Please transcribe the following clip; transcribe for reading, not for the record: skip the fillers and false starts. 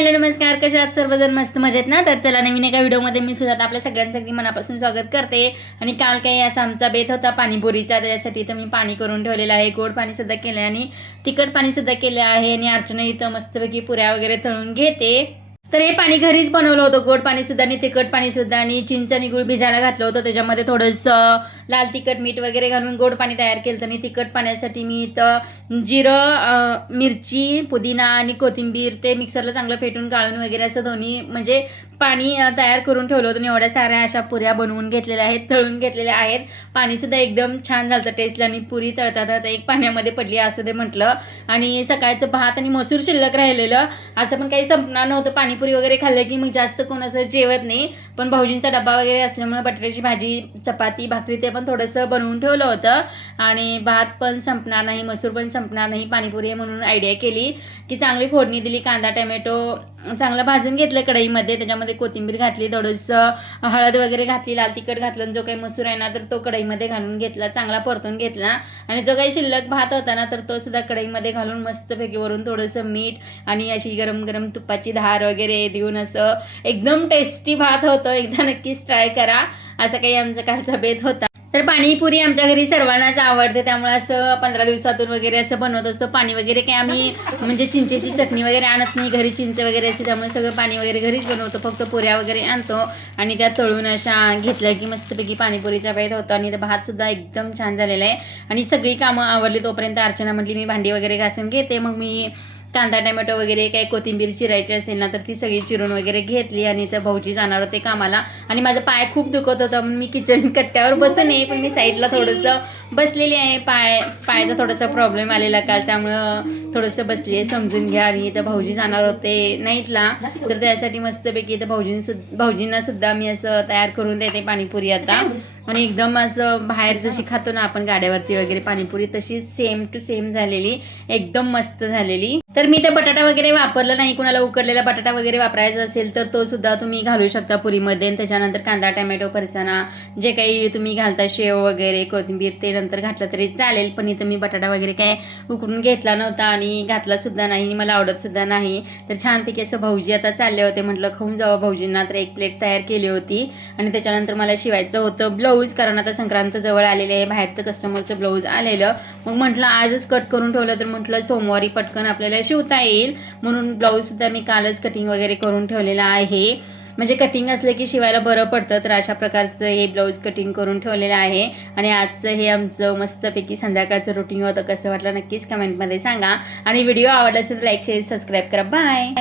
Hello नमस्कार, कशा आहात सर्वजण? मस्त मजेत ना? तर चला, नवीन एका व्हिडिओमध्ये मी सुद्धा आपल्या सगळ्यांचं अगदी मनापासून स्वागत करते. आणि काल काही असा आमचा बेत होता पाणीपुरीचा, त्याच्यासाठी तर मी पाणी करून ठेवलेलं आहे. गोड पाणी सुद्धा केलं आणि तिखट पाणी सुद्धा केलं आहे. आणि अर्चना इथं मस्तपैकी पुऱ्या वगैरे तळून घेते. तर हे पाणी घरीच बनवलं होतं, गोड पाणी सुद्धा आणि तिखट पाणी सुद्धा. आणि चिंच आणि गुळ भिजायला घातलं होतं, त्याच्यामध्ये थोडंसं लाल तिखट मीठ वगैरे घालून गोड पाणी तयार केलं. आणि तिखट पाण्यासाठी मी इथं जिरं, मिरची, पुदिना आणि कोथिंबीर ते मिक्सरला चांगलं फेटून गाळून वगैरे असं दोन्ही म्हणजे पाणी तयार करून ठेवलं होतं. आणि एवढ्या साऱ्या अशा पुऱ्या बनवून घेतलेल्या आहेत, तळून घेतलेल्या आहेत. पाणीसुद्धा एकदम छान झालं टेस्टला. आणि पुरी तळतात एक पाण्यामध्ये पडली असं ते म्हटलं. आणि सकाळचं भात आणि मसूर शिल्लक राहिलेलं, असं पण काही संपणार नव्हतं. पाणीपुरी वगैरे खाल्लं की मग जास्त कोण असं जेवत नाही. पण भाऊजींचा डबा वगैरे असल्यामुळे बटाट्याची भाजी, चपाती, भाकरी ते पण थोडंसं बनवून ठेवलं होतं. आणि भात पण संपणार नाही, मसूर पण संपणार नाही, पाणीपुरी म्हणून आयडिया केली की चांगली फोडणी दिली. कांदा टमॅटो चांगलं भाजून घेतलं कढईमध्ये, त्याच्यामध्ये कोथिंबीर घातली, थोडंसं हळद वगैरे घातली, लाल तिखट घातलं. जो काही मसूर आहे ना तर तो कढईमध्ये घालून घेतला, चांगला परतून घेतला. आणि जो काही शिल्लक भात होता ना तर तो सुद्धा कढईमध्ये घालून मस्तपैकी वरून थोडंसं मीठ आणि अशी गरम गरम तुपाची धार वगैरे देऊन असं एकदम टेस्टी भात होतं. एकदा नक्कीच ट्राय करा. असं काही आमचा कालचा बेत होता. तर पाणीपुरी आमच्या घरी सर्वांनाच आवडते, त्यामुळे असं 15 दिवसातून वगैरे असं बनवत असतं. पाणी वगैरे काही आम्ही म्हणजे चिंचेची चटणी वगैरे आणत नाही, घरी चिंच वगैरे असते, त्यामुळे सगळं पाणी वगैरे घरीच बनवतो. फक्त पुऱ्या वगैरे आणतो आणि त्या तळून अशा घेतल्या की मस्तपैकी पाणीपुरीचा बेत होता. आणि भातसुद्धा एकदम छान झालेला आहे. आणि सगळी कामं आवरली तोपर्यंत अर्चना म्हटली मी भांडी वगैरे घासून घेते. मग मी कांदा टमॅटो वगैरे काही कोथिंबीर चिरायची असेल ना तर ती सगळी चिरून वगैरे घेतली. आणि तर भाऊजी जाणार होते कामाला. आणि माझा पाय खूप दुखत होता म्हणून मी किचन कट्ट्यावर बसून नाही, पण मी साईडला थोडंसं बसलेली आहे. पायाचा थोडासा प्रॉब्लेम आलेला काल, त्यामुळं थोडंसं बसली आहे, समजून घ्या. आणि इथं भाऊजी जाणार होते नाईटला, तर त्यासाठी मस्तपैकी इथं भाऊजींना सुद्धा मी असं तयार करून देते पाणीपुरी आता. आणि एकदम असं बाहेर जशी खातो ना आपण गाड्यावरती वगैरे पाणीपुरी, तशी सेम टू सेम झालेली, एकदम मस्त झालेली. तर मी ते बटाटा वगैरे वापरलं नाही. कुणाला उकडलेला बटाटा वगैरे वापरायचा असेल तर तो सुद्धा तुम्ही घालू शकता पुरीमध्ये. आणि त्याच्यानंतर कांदा टमॅटो, फरसाणा जे काही तुम्ही घालता, शेव वगैरे, कोथिंबीर ते नंतर घातलं तरी चालेल. पण इथं मी बटाटा वगैरे काय उकडून घेतला नव्हता आणि घातला सुद्धा नाही, मला आवडत सुद्धा नाही. तर छानपैकी असं भाऊजी आता चालले होते, म्हटलं खाऊन जावं भाऊजींना. तर एक प्लेट तयार केली होती. आणि त्याच्यानंतर मला शिवायचं होतं ब्लाऊज, कारण आता संक्रांत जवळ आलेले आहे, बाहेरचं कस्टमरचं ब्लाऊज आलेलं. मग म्हटलं आजच कट करून ठेवलं तर म्हटलं सोमवारी पटकन आपल्याला शिवता येईल, म्हणून ब्लाऊजसुद्धा मी कालच कटिंग वगैरे करून ठेवलेलं आहे. म्हणजे कटिंग असलं की शिवायला बरं पडतं. तर अशा प्रकारचं हे ब्लाऊज कटिंग करून ठेवलेलं आहे. आणि आजचं हे आमचं मस्तपैकी संध्याकाळचं रुटीन होतं. कसं वाटलं नक्कीच कमेंटमध्ये सांगा. आणि व्हिडिओ आवडला असेल तर लाईक, शेअर, सबस्क्राईब करा. बाय.